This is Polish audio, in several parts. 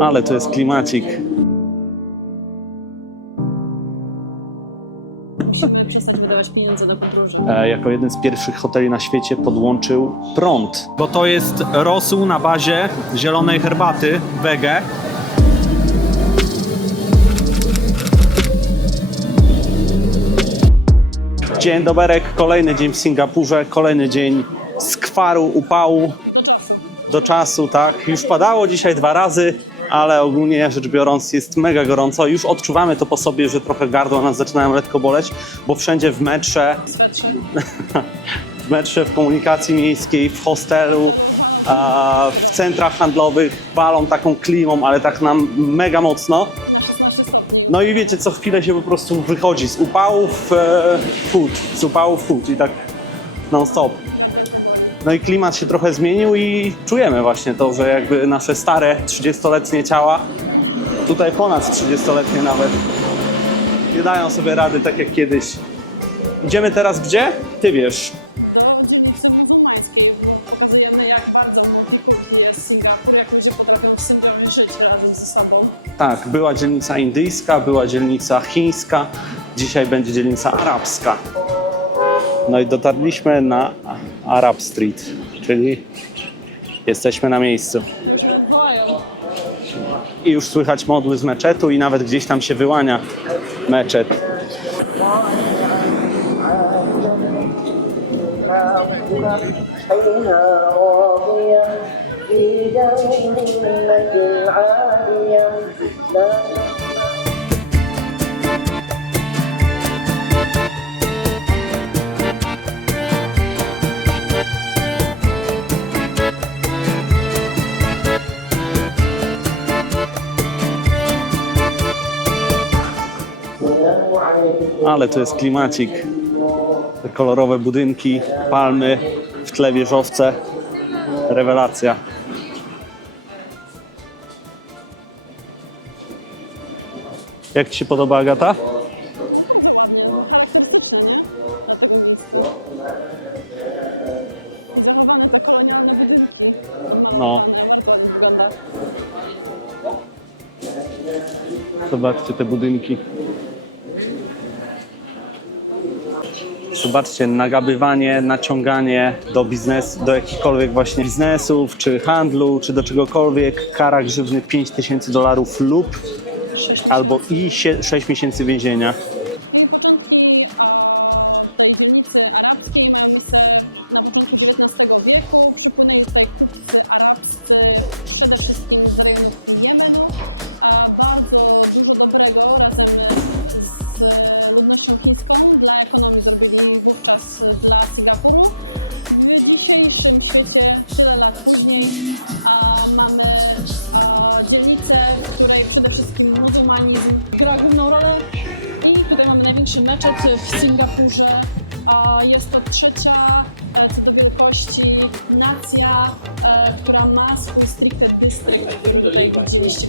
Ale to jest klimacik. Musimy przestać wydawać pieniądze na podróże. E, jako jeden z pierwszych hoteli na świecie podłączył prąd. Bo to jest rosół na bazie zielonej herbaty wege. Dzień doberek, kolejny dzień w Singapurze, kolejny dzień skwaru, upału do czasu, tak. Już padało dzisiaj dwa razy, ale ogólnie rzecz biorąc jest mega gorąco. Już odczuwamy to po sobie, że trochę gardła nas zaczynają lekko boleć, bo wszędzie w metrze w metrze, w komunikacji miejskiej, w hostelu, w centrach handlowych walą taką klimą, ale tak nam mega mocno. No i wiecie, co chwilę się po prostu wychodzi z upałów e, chód, z upałów chód i tak non stop. No i klimat się trochę zmienił i czujemy właśnie to, że jakby nasze stare 30-letnie ciała, tutaj ponad 30-letnie nawet, nie dają sobie rady tak jak kiedyś. Idziemy teraz gdzie? Ty wiesz. Wiemy, jak bardzo trudny jest Singapur, jak ludzie potrafią synchronicznie razem ze sobą. Tak, była dzielnica indyjska, była dzielnica chińska, dzisiaj będzie dzielnica arabska. No i dotarliśmy na Arab Street, czyli jesteśmy na miejscu. I już słychać modły z meczetu i nawet gdzieś tam się wyłania meczet. Ale to jest klimacik. Te kolorowe budynki, palmy, w tle wieżowce. Rewelacja. Jak Ci się podoba, Agata? No. Zobaczcie te budynki. Zobaczcie, nagabywanie, naciąganie do biznesu, do jakichkolwiek właśnie biznesów, czy handlu, czy do czegokolwiek. Kara grzywny 5000 dolarów lub albo i sie- 6 miesięcy więzienia. Największy meczet w Singapurze. A Jest to trzecia e, co do wielkości nacja, e, która ma swój stricte. Oczywiście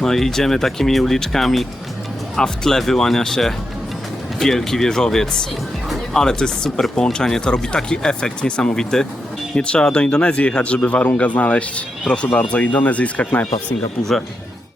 No i idziemy takimi uliczkami, a w tle wyłania się wielki wieżowiec. Ale to jest super połączenie, to robi taki efekt niesamowity. Nie trzeba do Indonezji jechać, żeby warunga znaleźć. Proszę bardzo, indonezyjska knajpa w Singapurze.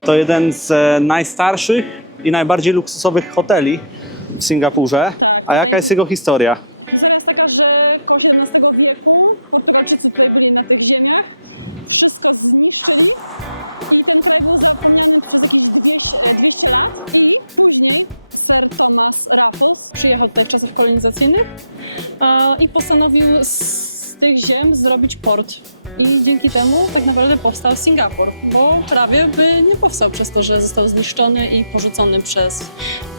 To jeden z e, najstarszych i najbardziej luksusowych hoteli w Singapurze. A jaka jest jego historia? Przyjechał tutaj w czasach kolonizacyjnych e, i postanowił z tych ziem zrobić port. I dzięki temu tak naprawdę powstał Singapur, bo prawie by nie powstał przez to, że został zniszczony i porzucony przez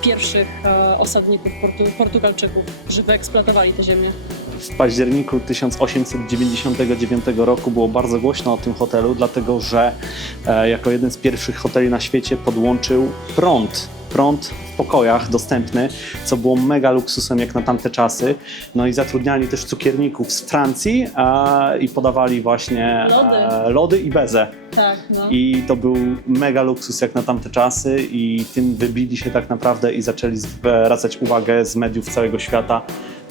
pierwszych e, osadników Portu Portugalczyków, którzy wyeksploatowali tę ziemię. W październiku 1899 roku było bardzo głośno o tym hotelu, dlatego że e, jako jeden z pierwszych hoteli na świecie podłączył prąd prąd pokojach dostępny, co było mega luksusem jak na tamte czasy. No i zatrudniali też cukierników z Francji e, i podawali właśnie Lody. E, lody i bezę. Tak, no. I to był mega luksus jak na tamte czasy i tym wybili się tak naprawdę i zaczęli zwracać uwagę z mediów całego świata.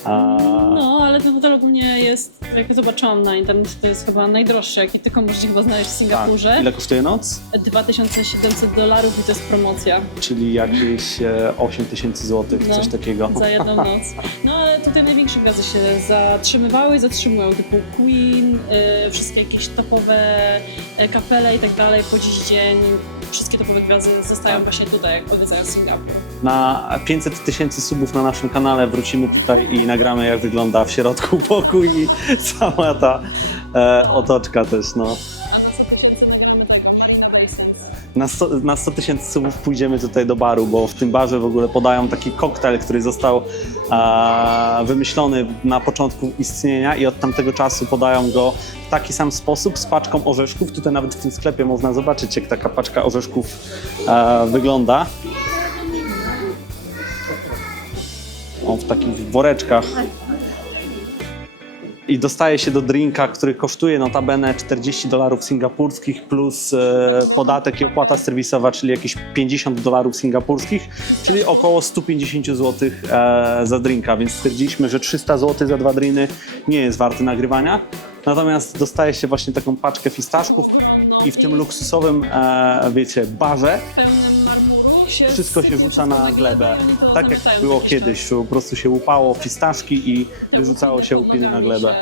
A, No, ale ten hotel ogólnie jest, jak zobaczyłam na internecie, to jest chyba najdroższy, jaki tylko możliwe znaleźć w tak. Singapurze. Ile kosztuje noc? 2700 dolarów i to jest promocja Czyli jakieś e, 8 tysięcy złotych, No, coś takiego. za jedną noc. No ale tutaj największe gwiazdy się zatrzymywały i zatrzymują, typu Queen, y, wszystkie jakieś topowe y, kapele i tak dalej po dziś dzień. Wszystkie topowe gwiazdy zostają Tak. właśnie tutaj, jak odwiedzają Singapur. Na 500 tysięcy subów na naszym kanale wrócimy tutaj i nagramy jak wygląda w środku pokój i cała ta e, otoczka też, no. Na 100 na 100 tysięcy subów pójdziemy tutaj do baru, bo w tym barze w ogóle podają taki koktajl, który został wymyślony na początku istnienia i od tamtego czasu podają go w taki sam sposób z paczką orzeszków. Tutaj nawet w tym sklepie można zobaczyć, jak taka paczka orzeszków wygląda. O, w takich woreczkach. I dostaje się do drinka, który kosztuje notabene 40 dolarów singapurskich plus e, podatek i opłata serwisowa, czyli jakieś 50 dolarów singapurskich, czyli około 150 zł e, za drinka, więc stwierdziliśmy, że 300 zł za dwa driny nie jest warte nagrywania. Natomiast dostaje się właśnie taką paczkę fistaszków i w tym luksusowym, e, wiecie, barze. Pełnym marmuru się wszystko się rzuca na glebę. Tak jak było kiedyś, po prostu się łupało fistaszki i wyrzucało się łupiny łupiny na glebę.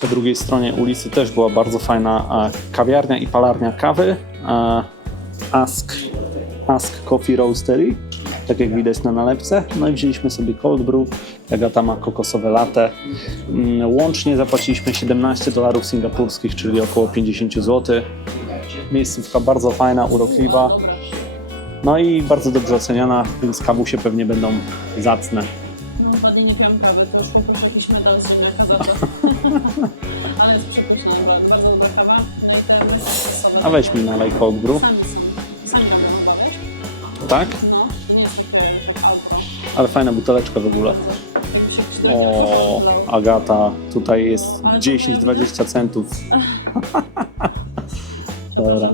Po drugiej stronie ulicy też była bardzo fajna e, kawiarnia i palarnia kawy. E, Ask, Ask Coffee Roastery, tak jak widać na nalepce. No i wzięliśmy sobie cold brew. Agata ma kokosowe latte. Mm, Łącznie zapłaciliśmy 17 dolarów singapurskich, czyli około 50 zł. Miejscówka bardzo fajna, urokliwa. No i bardzo dobrze oceniana, więc kawusie pewnie będą zacne. No, dwa dni nie piłam kawy, to już mam przepiśmy do zjedzenia kazata. Ale jest przepyszna, bardzo dobra kawa. A weź mi nalej brew. Sami są. Sami będą. Tak? No, nie auto. Ale fajna buteleczka w ogóle. O, Agata, tutaj jest 10-20 centów. Dobra.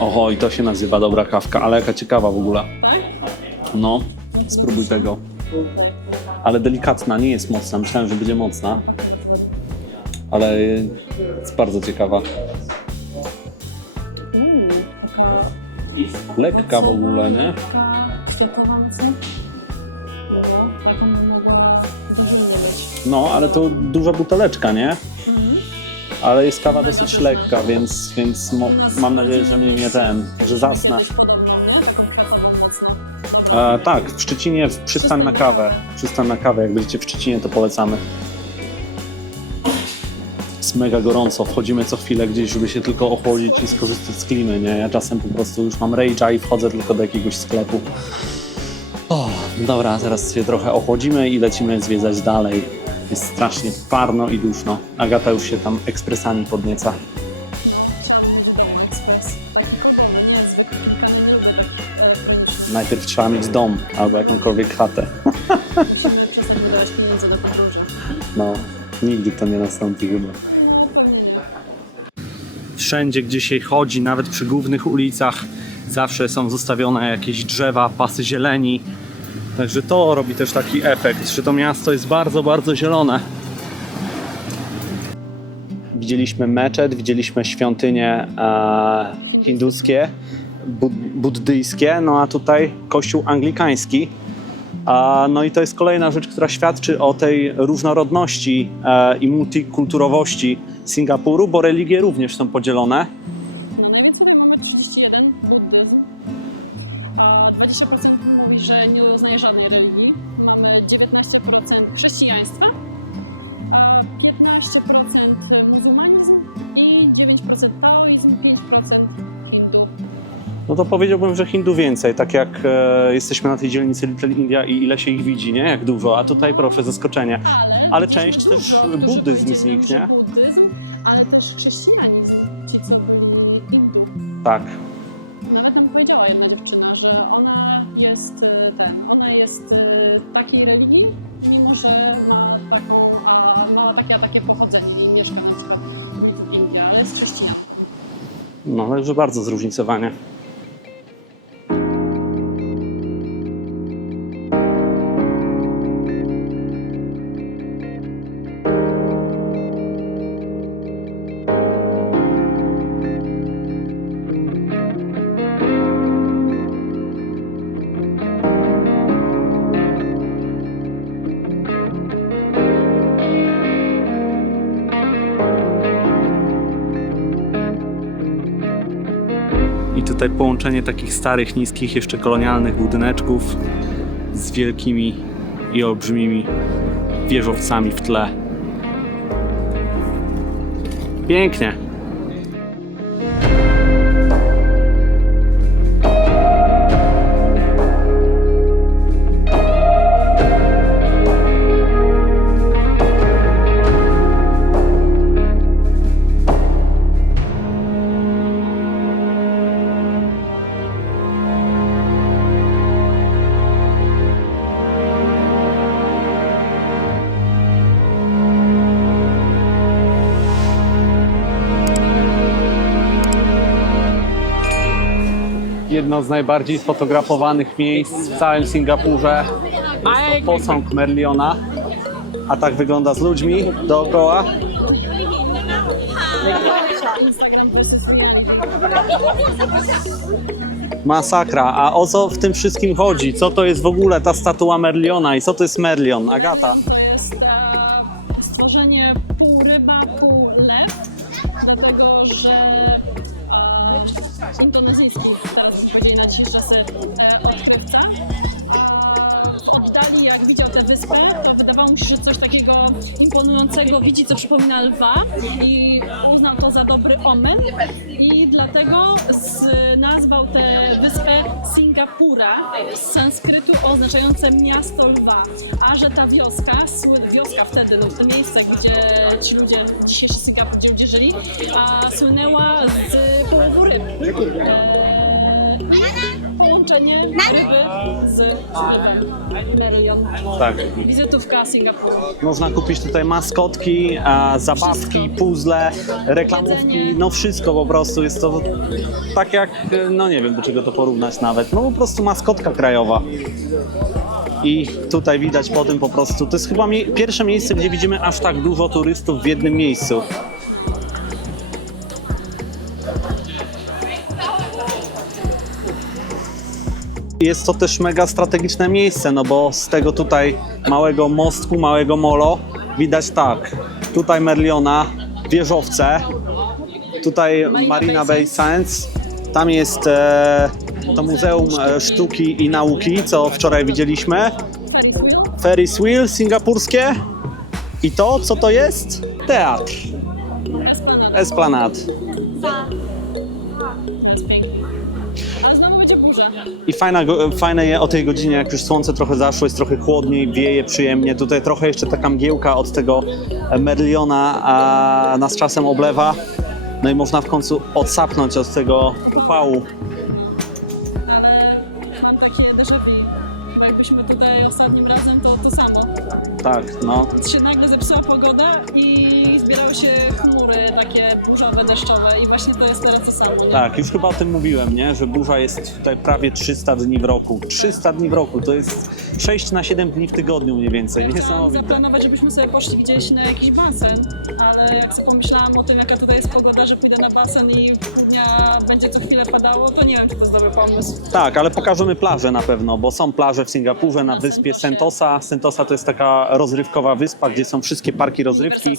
Oho, i to się nazywa dobra kawka, ale jaka ciekawa w ogóle. No, spróbuj tego. Ale delikatna, nie jest mocna. Myślałem, że będzie mocna. Ale jest bardzo ciekawa. Lekka w ogóle, nie? taka No, ale to duża buteleczka, nie? Ale jest kawa dosyć lekka, więc, więc mam nadzieję, że mnie nie ten, że zasnę. E, tak, w Szczecinie w przystań na kawę. Przystań na kawę, jak będziecie w Szczecinie, to polecamy. Jest mega gorąco, wchodzimy co chwilę gdzieś, żeby się tylko ochłodzić i skorzystać z klimy, nie? Ja czasem po prostu już mam rage'a i wchodzę tylko do jakiegoś sklepu. O, dobra, teraz się trochę ochłodzimy i lecimy zwiedzać dalej. Jest strasznie parno i duszno. Agata już się tam ekspresami podnieca. Najpierw trzeba mieć dom albo jakąkolwiek chatę. No, nigdy to nie nastąpi chyba. Wszędzie, gdzie się chodzi, nawet przy głównych ulicach, zawsze są zostawione jakieś drzewa, pasy zieleni. Także to robi też taki efekt, że to miasto jest bardzo, bardzo zielone. Widzieliśmy meczet, widzieliśmy świątynie e, hinduskie, bud- buddyjskie, no a tutaj kościół anglikański. No i to jest kolejna rzecz, która świadczy o tej różnorodności e, i multikulturowości Singapuru, bo religie również są podzielone. Żadnej religii. Mamy 19% chrześcijaństwa, a 15% muzułmanizm i 9% taoizm, 5% hindu. No to powiedziałbym, że Hindu więcej, tak jak e, jesteśmy na tej dzielnicy Little India i ile się ich widzi, nie? Jak dużo, a tutaj proszę, zaskoczenie. Ale, Ale część też dużo, buddyzm z nich, nie? Buddyzm, ale też. Amerykanie, ci co byli Hindu. Tak. Nawet tam powiedziała jedna dziewczyna, jest y, takiej religii, mimo że ma taką, a, ma takie, a takie pochodzenie i mieszka na przykład w pięknie, ale jest chrześcijan. No, także bardzo zróżnicowanie. Tutaj połączenie takich starych, niskich, jeszcze kolonialnych budyneczków z wielkimi i olbrzymimi wieżowcami w tle. Pięknie. Jedno z najbardziej sfotografowanych miejsc w całym Singapurze. Jest to posąg Merliona. A tak wygląda z ludźmi dookoła. Masakra. A o co w tym wszystkim chodzi? Co to jest w ogóle ta statua Merliona i co to jest Merlion? Agata. To jest e, stworzenie powiedzieli na ciszę e, odkrywca. E, oddali, jak widział tę wyspę, to wydawało mu się, że coś takiego imponującego widzi, co przypomina lwa i uznał to za dobry omen i dlatego z, nazwał tę wyspę Singapura z sanskrytu oznaczające miasto lwa, a że ta wioska, wioska wtedy lub to miejsce, gdzie ci ludzie, dzisiejszy Singapur, gdzie ludzie żyli, a słynęła z połowu ryb. Eee, połączenie ryby z. Tak. Wizytówka Singapuru. Można kupić tutaj maskotki, zabawki, puzzle, reklamówki, Jedzenie. no wszystko po prostu. Jest to tak jak, no nie wiem do czego to porównać nawet, no po prostu maskotka krajowa. I tutaj widać po tym po prostu, to jest chyba mie- pierwsze miejsce, gdzie widzimy aż tak dużo turystów w jednym miejscu. Jest to też mega strategiczne miejsce, no bo z tego tutaj małego mostku, małego molo widać tak. Tutaj Merliona, wieżowce, tutaj Marina Bay Science, tam jest e, to Muzeum e, Sztuki i Nauki, co wczoraj widzieliśmy. Ferris wheel. Singapurskie i to, co to jest? Teatr. Esplanad. I fajna, fajne je o tej godzinie, jak już słońce trochę zaszło, jest trochę chłodniej, wieje przyjemnie. Tutaj trochę jeszcze taka mgiełka od tego Merliona a nas czasem oblewa. No i można w końcu odsapnąć od tego upału. Bo tutaj ostatnim razem, to to samo. Tak, no. Się nagle zepsuła pogoda i zbierały się chmury takie burzowe, deszczowe i właśnie to jest teraz to samo. Nie? Tak, już chyba o tym mówiłem, nie? że burza jest tutaj prawie 300 dni w roku. 300 dni w roku, to jest 6 na 7 dni w tygodniu mniej więcej. Ja chciałam Niesamowite. zaplanować, żebyśmy sobie poszli gdzieś na jakiś basen, ale jak sobie pomyślałam o tym, jaka tutaj jest pogoda, że pójdę na basen i dnia będzie co chwilę padało, to nie wiem, czy to jest dobry pomysł. Tak, ale pokażemy plaże na pewno, bo są plaże w Singapurze na wyspie Sentosa. Sentosa to jest taka rozrywkowa wyspa, gdzie są wszystkie parki rozrywki.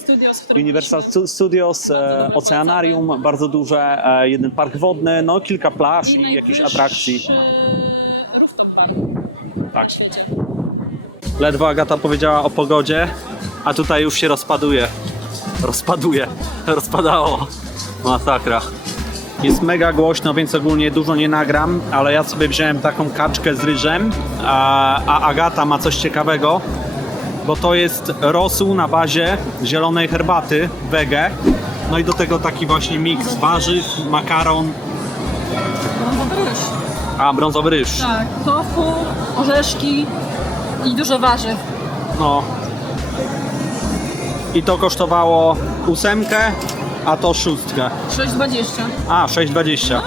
Universal Studios, e, oceanarium bardzo duże, e, jeden park wodny, no kilka plaż i jakichś atrakcji. najwyższy Rooftop park Tak. na świecie. Ledwo Agata powiedziała o pogodzie, a tutaj już się rozpaduje. Rozpaduje, rozpadało. Masakra. Jest mega głośno, więc ogólnie dużo nie nagram, ale ja sobie wziąłem taką kaczkę z ryżem, a, a Agata ma coś ciekawego, bo to jest rosół na bazie zielonej herbaty wege No i do tego taki właśnie miks warzyw, makaron, Brązowy ryż. a brązowy ryż. Tak, tofu, orzeszki i dużo warzyw. No. I to kosztowało ósemkę, a to szóstkę. 6,20. A, 6,20.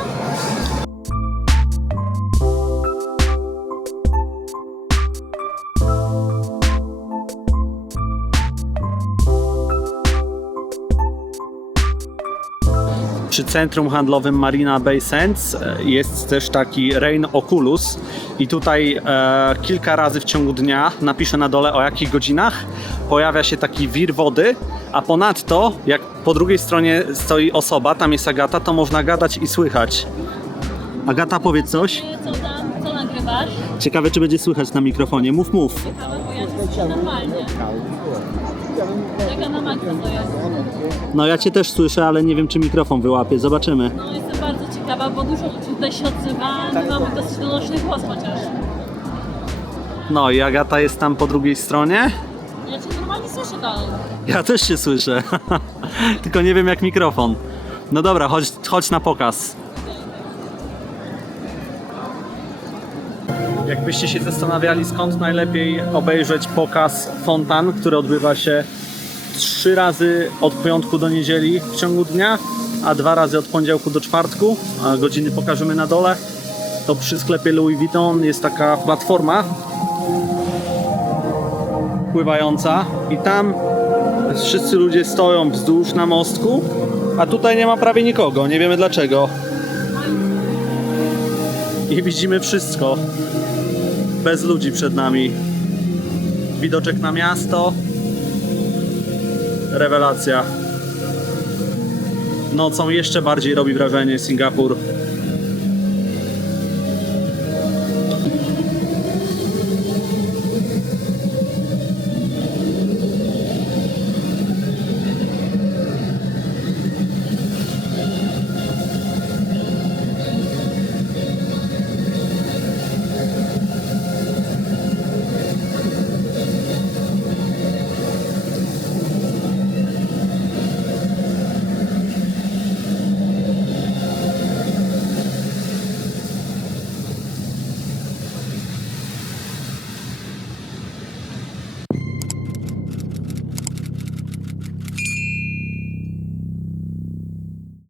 Centrum handlowym Marina Bay Sands e, jest też taki Rain Oculus i tutaj e, kilka razy w ciągu dnia napiszę na dole o jakich godzinach pojawia się taki wir wody, a ponadto jak po drugiej stronie stoi osoba, tam jest Agata, to można gadać i słychać. Agata, powiedz coś. Co tam, co nagrywasz? Ciekawe, czy będzie słychać na mikrofonie. Mów, mów. Ciekawe, bo ja normalnie. Na maksa to jest? No ja cię też słyszę, ale nie wiem, czy mikrofon wyłapie. Zobaczymy. No jestem bardzo ciekawa, bo dużo ludzi tutaj się odzywa, my mamy dosyć donośny głos chociaż. No i Agata jest tam po drugiej stronie. Ja cię normalnie słyszę dalej. Ja też się słyszę. Tylko nie wiem jak mikrofon. No dobra, chodź, chodź na pokaz. Jakbyście się zastanawiali, skąd najlepiej obejrzeć pokaz fontan, który odbywa się trzy razy od piątku do niedzieli w ciągu dnia, a dwa razy od poniedziałku do czwartku, a godziny pokażemy na dole, to przy sklepie Louis Vuitton jest taka platforma pływająca i tam wszyscy ludzie stoją wzdłuż na mostku, a tutaj nie ma prawie nikogo, nie wiemy dlaczego. I widzimy wszystko. Bez ludzi przed nami. Widoczek na miasto. Rewelacja. Nocą jeszcze bardziej robi wrażenie Singapur.